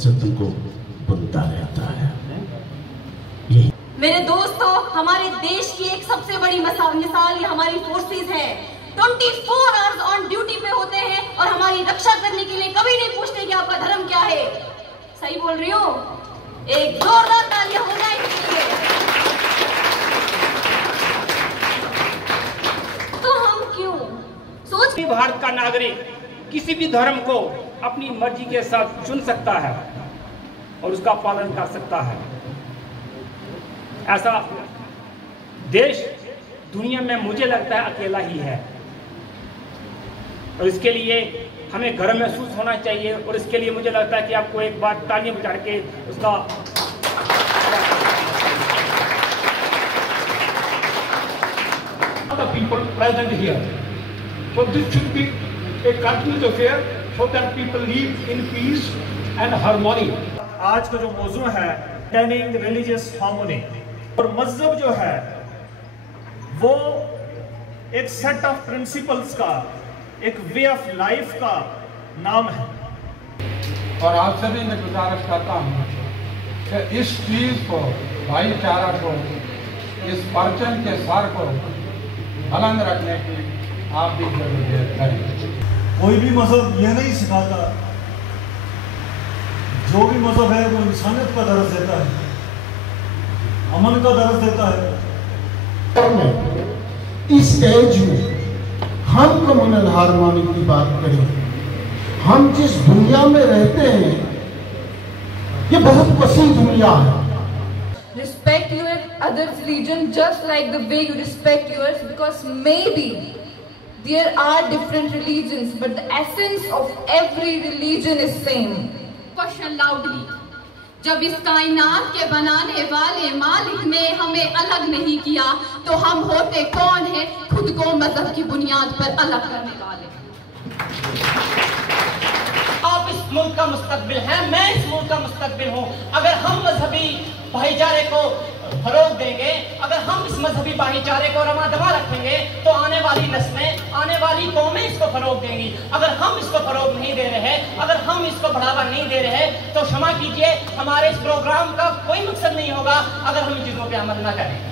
से तुमको बुनता रहता है। यही मेरे दोस्तों, हमारे देश की एक सबसे बड़ी मिसाल ये हमारी फोर्सेस है। 24 आवर्स ऑन ड्यूटी पे होते हैं और हमारी रक्षा करने के लिए कभी नहीं पूछते कि आपका धर्म क्या है। सही बोल रही हूँ? एक जोरदार तालियां हो जाए इसके लिए। तो हम क्यों सोच, भारत का नागरिक किसी भी धर्म को अपनी मर्जी के साथ चुन सकता है और उसका पालन कर सकता है। ऐसा देश दुनिया में मुझे लगता है अकेला ही है, और इसके लिए हमें गर्व महसूस होना चाहिए। और इसके लिए मुझे लगता है कि आपको एक बार तालियां बजा के उसका the people present here. So this should be a continuous affair so that people live in peace and harmony. आज का जो मौजू है मेंटेनिंग रिलीजियस हार्मनी, और मजहब जो है वो एक सेट ऑफ प्रिंसिपल्स का, एक वे ऑफ लाइफ का नाम है। और आपसे भी मैं गुजारिश करता हूँ कि इस चीज़ को, भाईचारा को, इस परचम के सर को बुलंद रखने की आप भी जरूरत करें। कोई भी मजहब ये नहीं सिखाता, जो भी मजहब है वो इंसानियत का दर्ज देता है, अमन का दर्ज देता है। इस एज में हम कम्युनल हार्मनी की बात करें, हम जिस दुनिया में रहते हैं ये बहुत वसी दुनिया है। Respect your other's religion just like the way you respect yours, because maybe there are different religions but the essence of every religion is same. Question loudly, जब इस कायनात के बनाने वाले मालिक ने हमें अलग नहीं किया तो हम होते कौन हैं खुद को मजहब की बुनियाद पर अलग करने वाले? आप इस मुल्क का मुस्तकबिल हैं, मैं इस मुल्क का मुस्तकबिल हूँ। अगर हम मजहबी भाईचारे को फरोग देंगे, अगर हम इस मजहबी भाईचारे को रमा-दमा रखेंगे तो आने वाली नस्लें, आने वाली कौमें इसको फरोग देंगी। अगर हम इसको फरोग नहीं दे रहे, अगर हम इसको बढ़ावा नहीं दे रहे तो क्षमा कीजिए, हमारे इस प्रोग्राम का कोई मकसद नहीं होगा अगर हम इन चीजों पे अमल न करें।